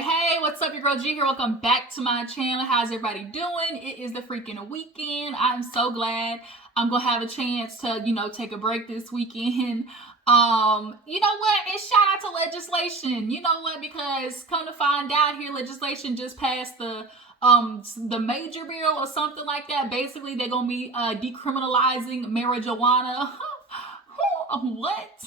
Hey, what's up? Your girl G here. Welcome back to my channel. How's everybody doing? It is the freaking weekend. I'm so glad I'm gonna have a chance to, take a break this weekend. You know what? And shout out to legislation. You know what? Because come to find out here, legislation just passed the major bill or something like that. Basically, they're gonna be decriminalizing marijuana. What?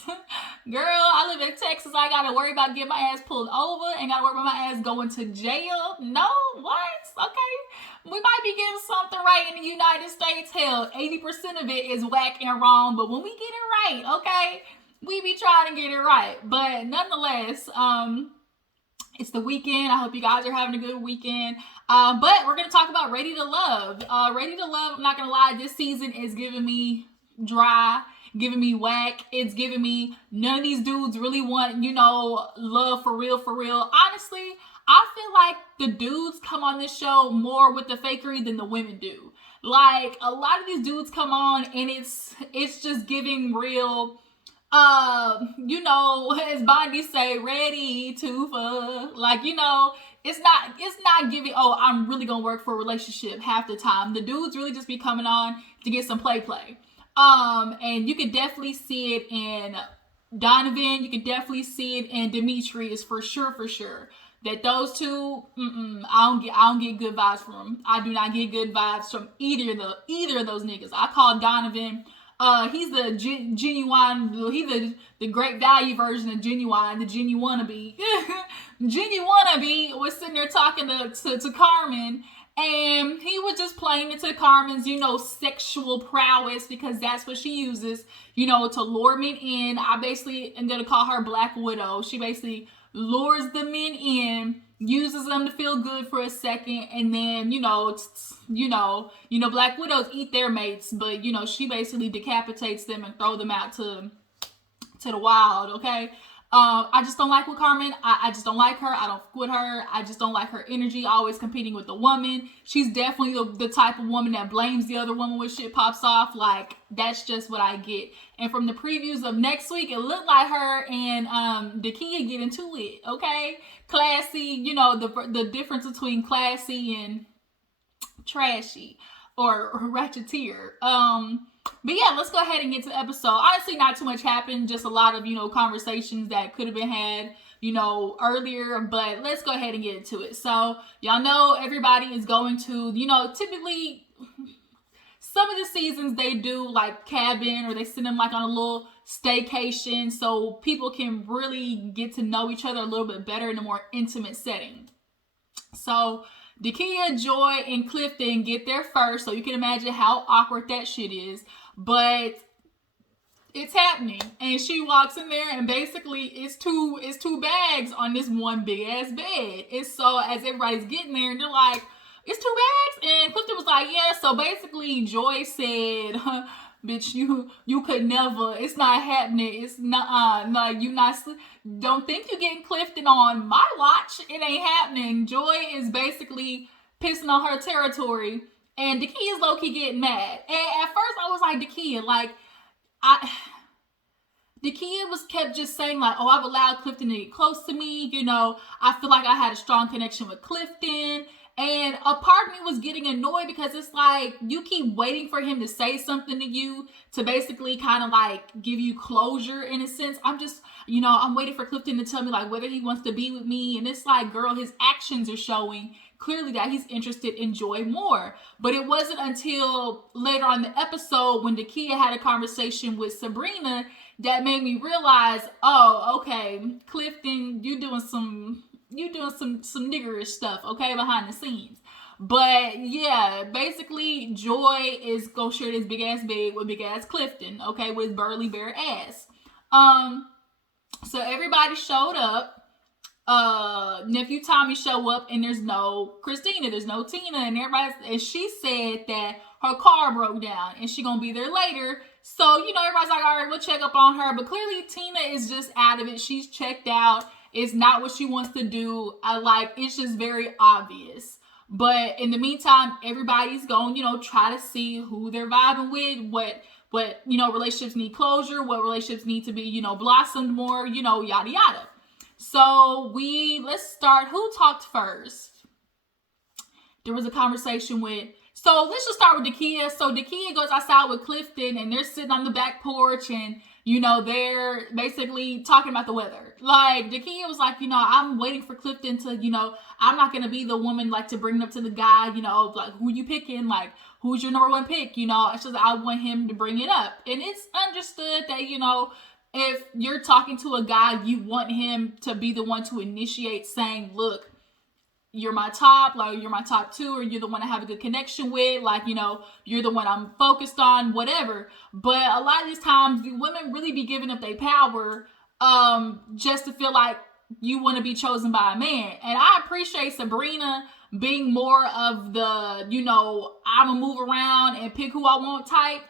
Girl, I live in Texas. I gotta worry about getting my ass pulled over and gotta worry about my ass going to jail. No, what? Okay. We might be getting something right in the United States. Hell, 80% of it is whack and wrong. But when we get it right, okay, we be trying to get it right. But nonetheless, it's the weekend. I hope you guys are having a good weekend. But we're gonna talk about Ready to Love. Ready to Love, I'm not gonna lie, this season is giving me dry, giving me whack. It's giving me none of these dudes really want, love for real, for real. Honestly, I feel like the dudes come on this show more with the fakery than the women do. Like, a lot of these dudes come on and it's just giving real, as Bondi say, ready to fuck. Like, it's not giving, oh, I'm really gonna work for a relationship half the time. The dudes really just be coming on to get some play. And you can definitely see it in Donovan. You can definitely see it in Demetrius for sure. That those two, I don't get good vibes from them. I do not get good vibes from either of those niggas. I call Donovan, he's the genuine, he's the great value version of genuine, the genuine wannabe. Genuine wannabe was sitting there talking to Carmen. And he was just playing into Carmen's, sexual prowess, because that's what she uses, to lure men in. I basically am going to call her Black Widow. She basically lures the men in, uses them to feel good for a second, and then, Black Widows eat their mates, but, she basically decapitates them and throw them out to the wild, okay? I just don't like with Carmen. I just don't like her. I don't fuck with her. I just don't like her energy, always competing with the woman. She's definitely the type of woman that blames the other woman when shit pops off. Like, that's just what I get. And from the previews of next week, it looked like her and DaKiya get into it, okay? Classy, the difference between classy and trashy or ratcheteer. But yeah, let's go ahead and get to the episode. Honestly, not too much happened. Just a lot of, conversations that could have been had, earlier. But let's go ahead and get into it. So, y'all know everybody is going to, typically, some of the seasons they do like cabin, or they send them like on a little staycation, so people can really get to know each other a little bit better in a more intimate setting. So DaKiya, Joi, and Clifton get there first, so you can imagine how awkward that shit is. But it's happening, and she walks in there, and basically it's two bags on this one big ass bed. And so as everybody's getting there, and they're like, "It's two bags," and Clifton was like, "Yeah." So basically, Joi said, "Bitch, you could never. It's not happening. It's not. No, you not. Don't think you getting Clifton on my watch. It ain't happening." Joi is basically pissing on her territory, and DaKiya is low key getting mad. And at first, I was like, DaKiya kept just saying like, "Oh, I've allowed Clifton to get close to me. I feel like I had a strong connection with Clifton." And a part of me was getting annoyed, because it's like, you keep waiting for him to say something to you to basically kind of like give you closure in a sense. I'm just, I'm waiting for Clifton to tell me like whether he wants to be with me. And it's like, girl, his actions are showing clearly that he's interested in Joi more. But it wasn't until later on in the episode when DaKiya had a conversation with Sabrina that made me realize, oh, okay, Clifton, you doing some niggerish stuff, okay, behind the scenes. But yeah, basically Joi is gonna share this big ass bed with big ass Clifton, okay, with his burly bare ass. So everybody showed up. Nephew Tommy show up, and there's no Christina, there's no Tina, and she said that her car broke down and she gonna be there later. So, everybody's like, all right, we'll check up on her. But clearly Tina is just out of it. She's checked out. It's not what she wants to do. It's just very obvious. But in the meantime, everybody's going, try to see who they're vibing with, what relationships need closure, what relationships need to be, blossomed more, yada, yada. So let's start. Who talked first? There was a conversation with, so let's just start with DaKiya. So DaKiya goes outside with Clifton and they're sitting on the back porch and, they're basically talking about the weather. Like, DaKiya was like, I'm waiting for Clifton to, I'm not going to be the woman, like, to bring it up to the guy, like, who you picking? Like, who's your number one pick? It's just, I want him to bring it up. And it's understood that, if you're talking to a guy, you want him to be the one to initiate saying, look, you're my top, like, you're my top two, or you're the one I have a good connection with, like, you're the one I'm focused on, whatever. But a lot of these times, women really be giving up their power just to feel like you want to be chosen by a man. And I appreciate Sabrina being more of the, I'm gonna move around and pick who I want type.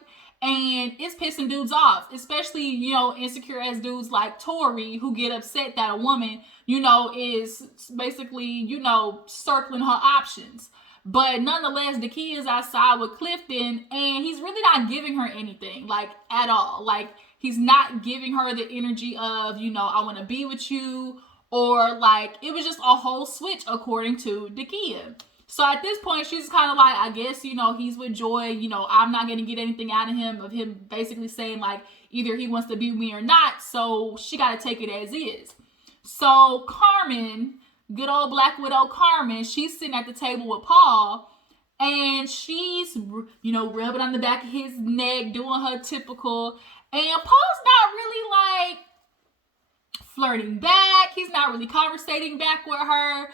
And it's pissing dudes off, especially, insecure ass dudes like Tori who get upset that a woman, is basically, circling her options. But nonetheless, DaKiya is outside with Clifton and he's really not giving her anything, like, at all. Like, he's not giving her the energy of, I want to be with you, or like, it was just a whole switch according to DaKiya. So at this point, she's kind of like, I guess, he's with Joi. I'm not going to get anything out of him basically saying, like, either he wants to be with me or not. So she got to take it as is. So Carmen, good old Black Widow Carmen, she's sitting at the table with Paul. And she's, rubbing on the back of his neck, doing her typical. And Paul's not really, like, flirting back. He's not really conversating back with her.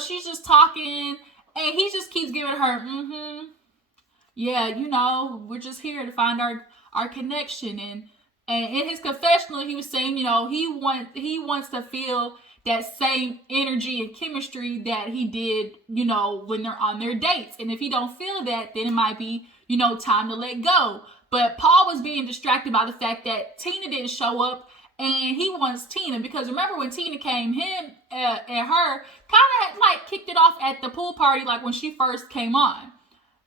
She's just talking. And he just keeps giving her, yeah, we're just here to find our connection. And in his confessional, he was saying, he wants to feel that same energy and chemistry that he did, when they're on their dates. And if he don't feel that, then it might be, time to let go. But Paul was being distracted by the fact that Tina didn't show up. And he wants Tina, because remember when Tina came, him and her kind of like kicked it off at the pool party, like when she first came on.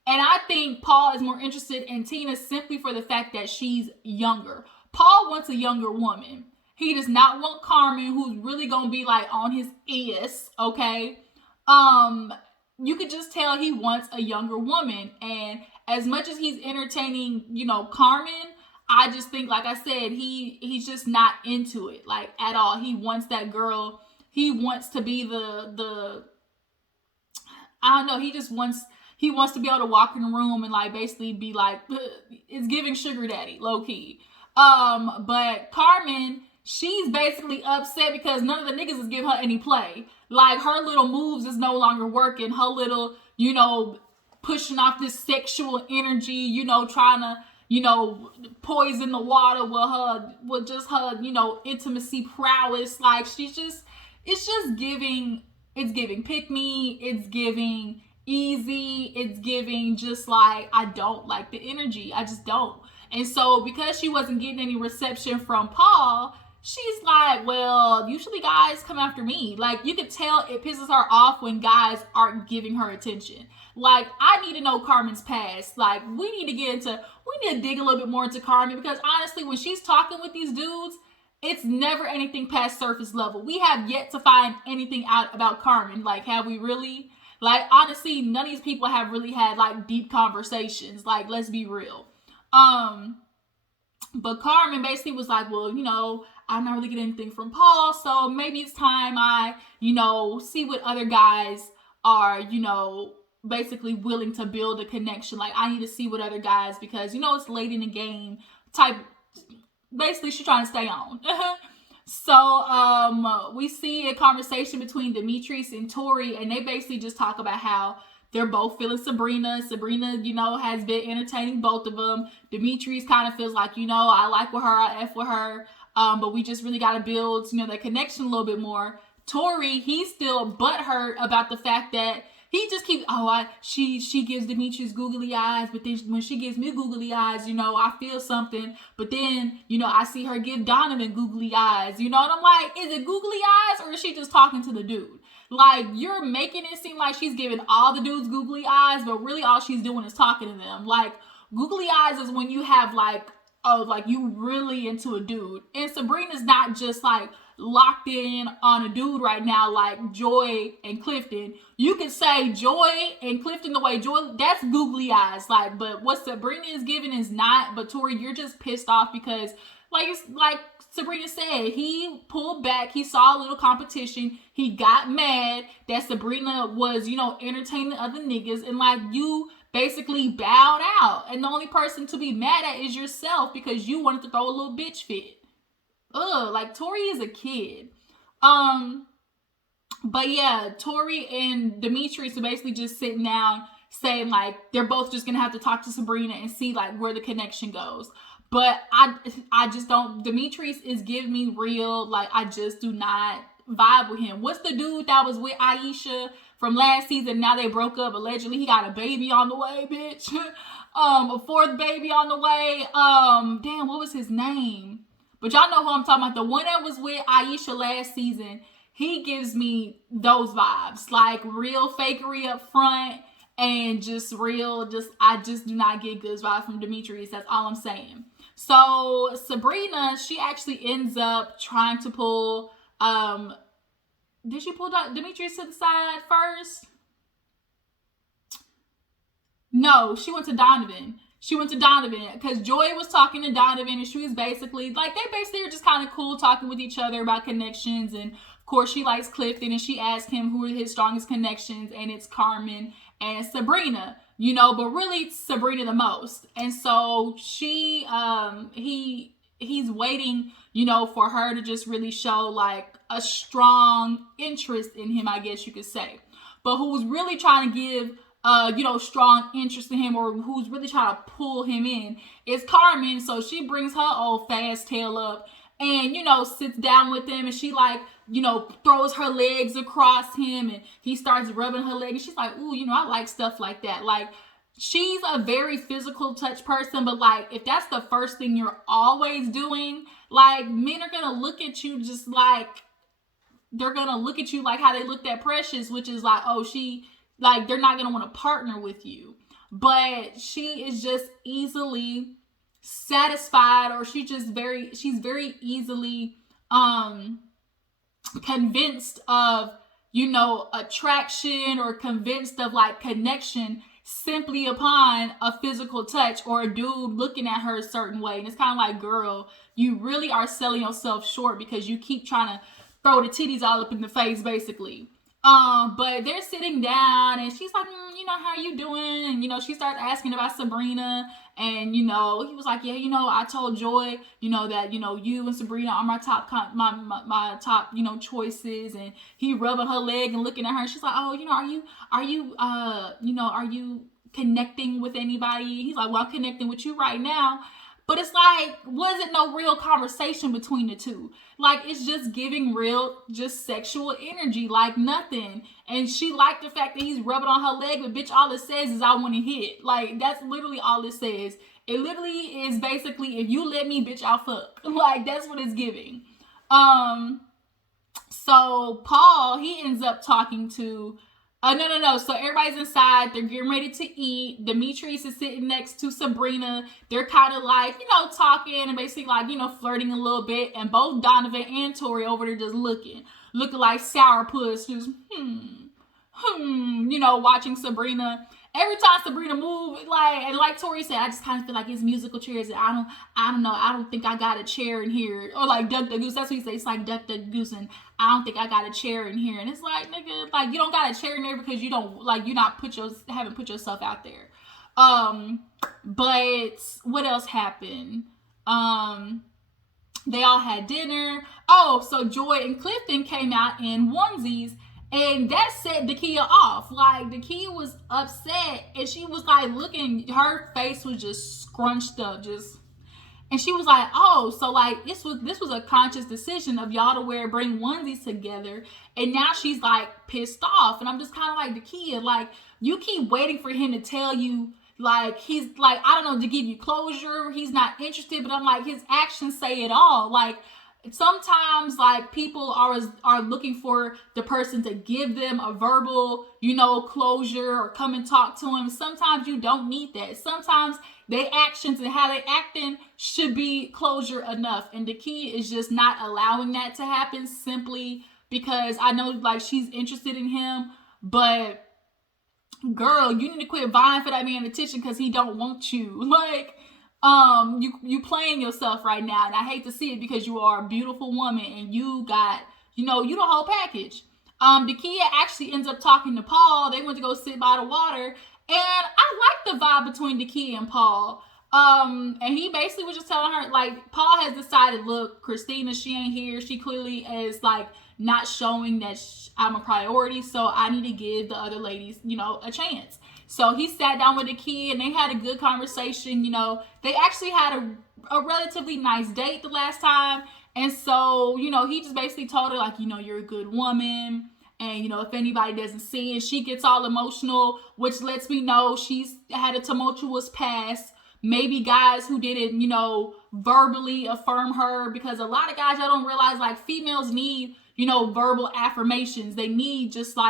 And I think Paul is more interested in Tina simply for the fact that she's younger. Paul wants a younger woman. He does not want Carmen, who's really going to be like on his ass, okay? You could just tell he wants a younger woman. And as much as he's entertaining, Carmen, I just think, like I said, he's just not into it, like, at all. He wants that girl. He wants to be the I don't know. He wants to be able to walk in the room and, like, basically be like, it's giving sugar daddy, low key. But Carmen, she's basically upset because none of the niggas is giving her any play. Like, her little moves is no longer working. Her little, pushing off this sexual energy, trying to, poison the water with just her, intimacy prowess. Like, it's just giving pick me, it's giving easy, it's giving just like, I don't like the energy. I just don't. And so because she wasn't getting any reception from Paul, she's like, well, usually guys come after me. Like, you could tell it pisses her off when guys aren't giving her attention. Like, I need to know Carmen's past. Like, we need to dig a little bit more into Carmen, because honestly, when she's talking with these dudes, it's never anything past surface level. We have yet to find anything out about Carmen. Like, have we really? Like, honestly, none of these people have really had, like, deep conversations. Like, let's be real. But Carmen basically was like, well, I'm not really getting anything from Paul, so maybe it's time I, see what other guys are, basically willing to build a connection. Like, I need to see what other guys, because, it's late in the game type. Basically, she's trying to stay on. So, we see a conversation between Demetrius and Tori, and they basically just talk about how they're both feeling Sabrina. Sabrina, has been entertaining both of them. Demetrius kind of feels like, I like with her, I F with her. But we just really got to build, that connection a little bit more. Tori, he's still butthurt about the fact that he just keeps, she gives Demetrius googly eyes, but then when she gives me googly eyes, I feel something. But then, I see her give Donovan googly eyes, and I'm like, is it googly eyes or is she just talking to the dude? Like, you're making it seem like she's giving all the dudes googly eyes, but really all she's doing is talking to them. Like, googly eyes is when you have, like, you really into a dude. And Sabrina's not just, like, locked in on a dude right now like Joi and Clifton. You could say Joi and Clifton the way Joi, that's googly eyes. Like, but what Sabrina is giving is not. But Tori, you're just pissed off because it's like Sabrina said, he pulled back. He saw a little competition. He got mad that Sabrina was, entertaining other niggas, and like you basically bowed out. And the only person to be mad at is yourself because you wanted to throw a little bitch fit. Ugh, like Tori is a kid. But yeah, Tori and Demetrius are basically just sitting down saying like they're both just gonna have to talk to Sabrina and see like where the connection goes. But I just don't. Demetrius is giving me real, like I just do not vibe with him. What's the dude that was with Aisha from last season? Now they broke up. Allegedly, he got a baby on the way, bitch. A fourth baby on the way. Damn, what was his name? But y'all know who I'm talking about. The one that was with Aisha last season. He gives me those vibes, like real fakery up front and just real. I just do not get good vibes from Demetrius. That's all I'm saying. So Sabrina, she actually ends up trying to pull, did she pull Demetrius to the side first? No, she went to Donovan. Because Joi was talking to Donovan and she was basically, like they basically are just kind of cool talking with each other about connections. And of course she likes Clifton and she asked him who are his strongest connections, and it's Carmen and Sabrina. But really it's Sabrina the most. And so he's waiting, for her to just really show like a strong interest in him, I guess you could say. But who's really trying to give, strong interest in him, or who's really trying to pull him in is Carmen. So she brings her old fast tail up and, sits down with him, and she like, throws her legs across him and he starts rubbing her leg and she's like, ooh, I like stuff like that. Like she's a very physical touch person, but like if that's the first thing you're always doing, like men are gonna look at you just like they're gonna look at you like how they looked at Precious, which is like, oh, she like they're not gonna want to partner with you. But she is just easily satisfied, or she's very easily convinced of, attraction, or convinced of like connection simply upon a physical touch or a dude looking at her a certain way. And it's kind of like, girl, you really are selling yourself short because you keep trying to throw the titties all up in the face, basically. But they're sitting down and she's like, how you doing? And, she starts asking about Sabrina. And, he was like, yeah, I told Joi, that, you and Sabrina are my top, my top, choices. And he rubbing her leg and looking at her. She's like, oh, are you connecting with anybody? He's like, well, I'm connecting with you right now. But it's like, wasn't no real conversation between the two. Like, it's just giving real, just sexual energy, like nothing. And she liked the fact that he's rubbing on her leg, but bitch, all it says is I want to hit. Like, that's literally all it says. It literally is basically, if you let me, bitch, I'll fuck. Like, that's what it's giving. So Paul, he ends up talking to, no. So everybody's inside. They're getting ready to eat. Demetrius is sitting next to Sabrina. They're kind of like, talking and basically like, flirting a little bit. And both Donovan and Tori over there just looking like sourpuss, just, watching Sabrina. Every time Sabrina moved, like Tori said, I just kind of feel like it's musical chairs. And I don't know. I don't think I got a chair in here. Or like Duck the Goose. That's what he said. It's like Duck the Goose, and I don't think I got a chair in here. And it's like, nigga, like you don't got a chair in there because you don't like haven't put yourself out there. But what else happened? They all had dinner. Oh, so Joi and Clifton came out in onesies. And that set DaKiya off. Like, DaKiya was upset. And she was like looking, her face was just scrunched up. And she was like, oh, so like this was a conscious decision of y'all to bring onesies together. And now she's like pissed off. And I'm just kind of like, DaKiya, like you keep waiting for him to tell you, like he's like, I don't know, to give you closure. He's not interested. But I'm like, his actions say it all. Like, sometimes like people are looking for the person to give them a verbal, closure or come and talk to them. Sometimes you don't need that. Sometimes their actions and how they acting should be closure enough. And DaKiya is just not allowing that to happen simply because I know like she's interested in him, but girl, you need to quit vying for that man attention because he don't want you. Like, you playing yourself right now, and I hate to see it because you are a beautiful woman and you got, you the whole package. DaKiya actually ends up talking to Paul. They went to go sit by the water, and I like the vibe between DaKiya and Paul. And he basically was just telling her, like, Paul has decided, look, Christina, she ain't here. She clearly is like not showing that I'm a priority, so I need to give the other ladies, a chance. So he sat down with DaKiya and they had a good conversation. They actually had a relatively nice date the last time. And so, he just basically told her, like, you're a good woman. And, if anybody doesn't see it, she gets all emotional, which lets me know she's had a tumultuous past. Maybe guys who didn't, verbally affirm her, because a lot of guys, y'all don't realize, like, females need, verbal affirmations. They need just say,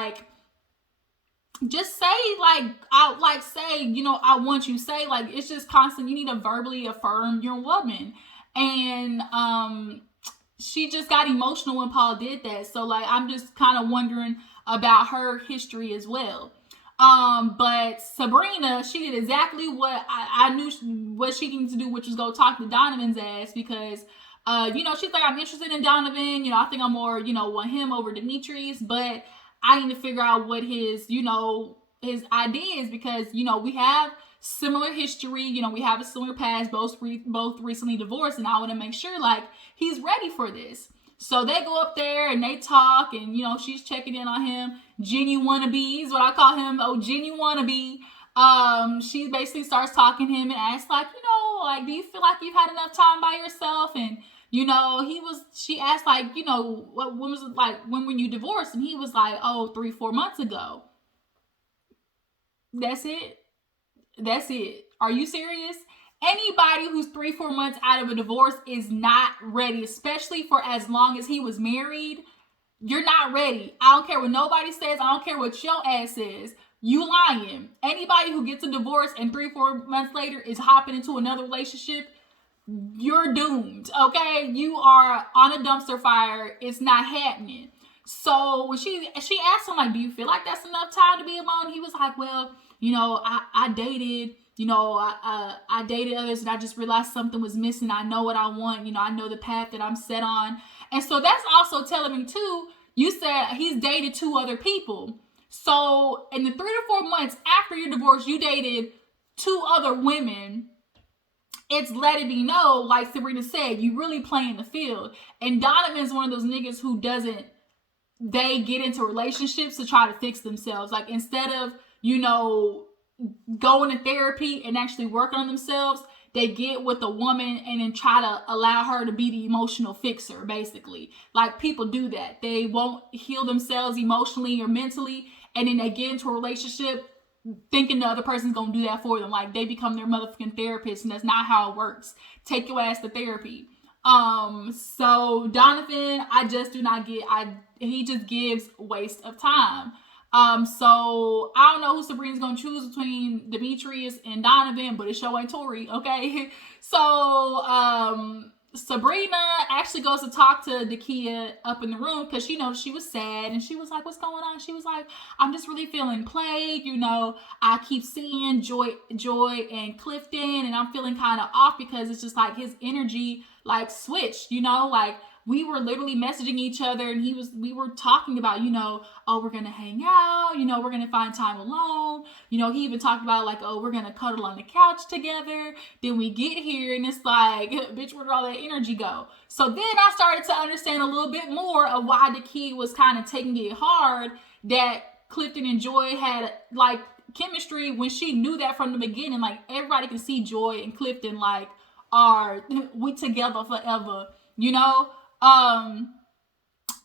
like, I want you. Say, like, it's just constant. You need to verbally affirm your woman. And she just got emotional when Paul did that. So, like, I'm just kind of wondering about her history as well. But Sabrina, she did exactly what I knew what she needed to do, which was go talk to Donovan's ass, because she's like, I'm interested in Donovan. I think I'm more, want him over Demetrius, but I need to figure out what his idea is, because, we have similar history, we have a similar past, both recently divorced, and I want to make sure, like, he's ready for this. So they go up there and they talk, and, she's checking in on him. Jenny wannabe is what I call him. Oh, Jenny wannabe. She basically starts talking to him and asks, like, do you feel like you've had enough time by yourself? And, she asked, like, when was it, like, when were you divorced? And he was like, 3-4 months ago. That's it. Are you serious? Anybody who's 3-4 months out of a divorce is not ready, especially for as long as he was married. You're not ready. I don't care what nobody says. I don't care what your ass says. You lying. Anybody who gets a divorce and 3-4 months later is hopping into another relationship, you're doomed, okay? You are on a dumpster fire. It's not happening. So when she asked him, like, do you feel like that's enough time to be alone? He was like, well, I dated, I dated others, and I just realized something was missing. I know what I want. I know the path that I'm set on. And so that's also telling me too, you said he's dated 2 other people. So in the 3 to 4 months after your divorce, you dated 2 other women. It's letting me know, like Sabrina said, you really playing the field. And Donovan's one of those niggas who they get into relationships to try to fix themselves. Like, instead of, going to therapy and actually working on themselves, they get with a woman and then try to allow her to be the emotional fixer, basically. Like, people do that. They won't heal themselves emotionally or mentally, and then they get into a relationship thinking the other person's gonna do that for them. Like, they become their motherfucking therapist, and that's not how it works. Take your ass to therapy. So Donovan, I just do not get, he just gives waste of time. So I don't know who Sabrina's gonna choose between Demetrius and Donovan, but it sure ain't Tori, okay? So, Sabrina actually goes to talk to DaKiya up in the room because she knows she was sad, and she was like, what's going on? She was like, I'm just really feeling played. I keep seeing Joi and Clifton, and I'm feeling kind of off because it's just like his energy like switched, like we were literally messaging each other, and we were talking about, we're going to hang out, we're going to find time alone. He even talked about like, we're going to cuddle on the couch together. Then we get here and it's like, bitch, where did all that energy go? So then I started to understand a little bit more of why DaKiya was kind of taking it hard that Clifton and Joi had like chemistry, when she knew that from the beginning. Like, everybody can see Joi and Clifton like we together forever,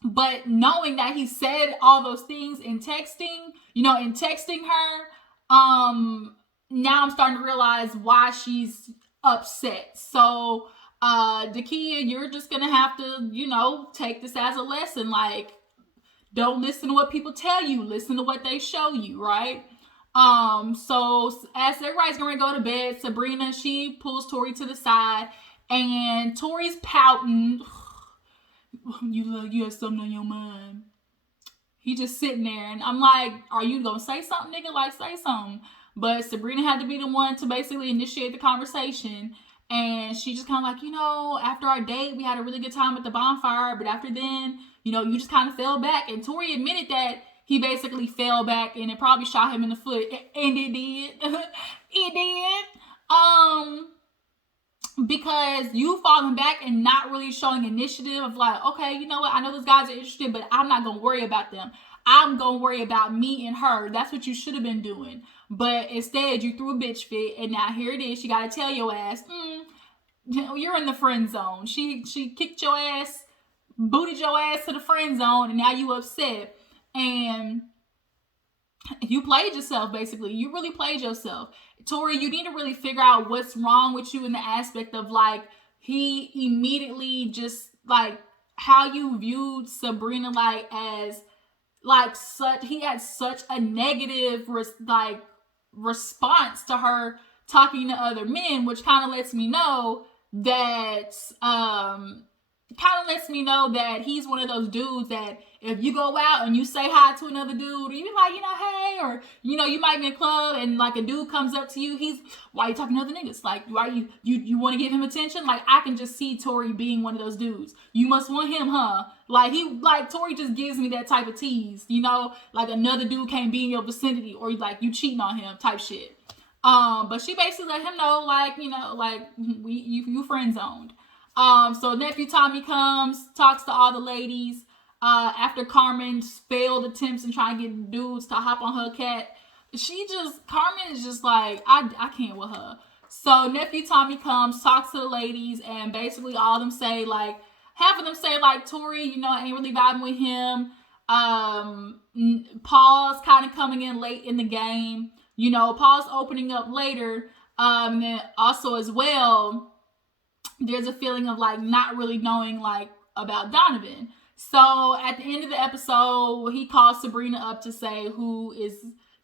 but knowing that he said all those things in texting, her, now I'm starting to realize why she's upset. So, DaKiya, you're just gonna have to, take this as a lesson. Like, don't listen to what people tell you. Listen to what they show you, right? So as everybody's gonna go to bed, Sabrina, she pulls Tori to the side, and Tori's pouting. You have something on your mind. He just sitting there, and I'm like, are you gonna say something, nigga? Like, say something. But Sabrina had to be the one to basically initiate the conversation. And she just kind of like, after our date, we had a really good time at the bonfire. But after then, you just kind of fell back. And Tori admitted that he basically fell back and it probably shot him in the foot. And it did. It did. Because you falling back and not really showing initiative of like, okay, you know what? I know those guys are interested, but I'm not going to worry about them. I'm going to worry about me and her. That's what you should have been doing. But instead, you threw a bitch fit, and now here it is. She got to tell your ass, you're in the friend zone. She kicked your ass, booted your ass to the friend zone, and now you upset. And you played yourself, basically. You really played yourself. Tori, you need to really figure out what's wrong with you in the aspect of, like, he immediately just, like, how you viewed Sabrina, like, as, like, he had such a negative, response to her talking to other men, which kind of lets me know that he's one of those dudes that if you go out and you say hi to another dude, you be like, hey, or you might be in a club and like a dude comes up to you, why you talking to other niggas? Like, why you want to give him attention? Like, I can just see Tori being one of those dudes. You must want him, huh? Like Tori just gives me that type of tease, like another dude can't be in your vicinity, or like you cheating on him type shit. But she basically let him know, like, you friend zoned. So nephew Tommy comes, talks to all the ladies. After Carmen's failed attempts in trying to get dudes to hop on her cat, Carmen is just like, I can't with her. So nephew Tommy comes, talks to the ladies, and basically all of them say, like, half of them say, like, Tori, ain't really vibing with him. Paul's kind of coming in late in the game. Paul's opening up later. And then also as well, there's a feeling of, like, not really knowing, like, about Donovan. So at the end of the episode, he calls Sabrina up to say who is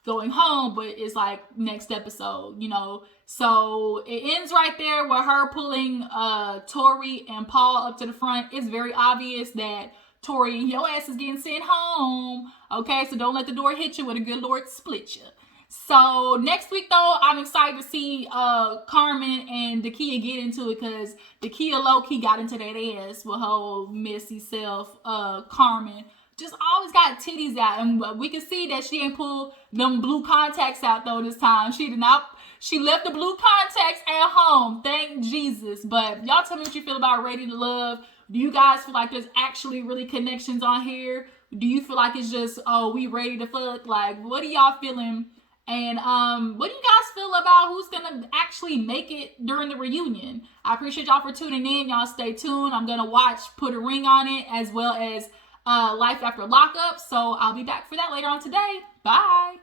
going home, but it's like next episode, So it ends right there with her pulling Tori and Paul up to the front. It's very obvious that Tori, your ass is getting sent home. Okay, so don't let the door hit you with a good Lord split you. So next week, though, I'm excited to see Carmen and DaKiya get into it, because DaKiya low-key got into that ass with her old messy self. Carmen just always got titties out, and we can see that she ain't pulled them blue contacts out, though, this time. She did not. She left the blue contacts at home. Thank Jesus. But y'all tell me what you feel about Ready to Love. Do you guys feel like there's actually really connections on here? Do you feel like it's just, oh, we ready to fuck? Like, what are y'all feeling? And what do you guys feel about who's gonna actually make it during the reunion? I appreciate y'all for tuning in. Y'all stay tuned. I'm gonna watch Put a Ring on It, as well as Life After Lockup. So I'll be back for that later on today. Bye.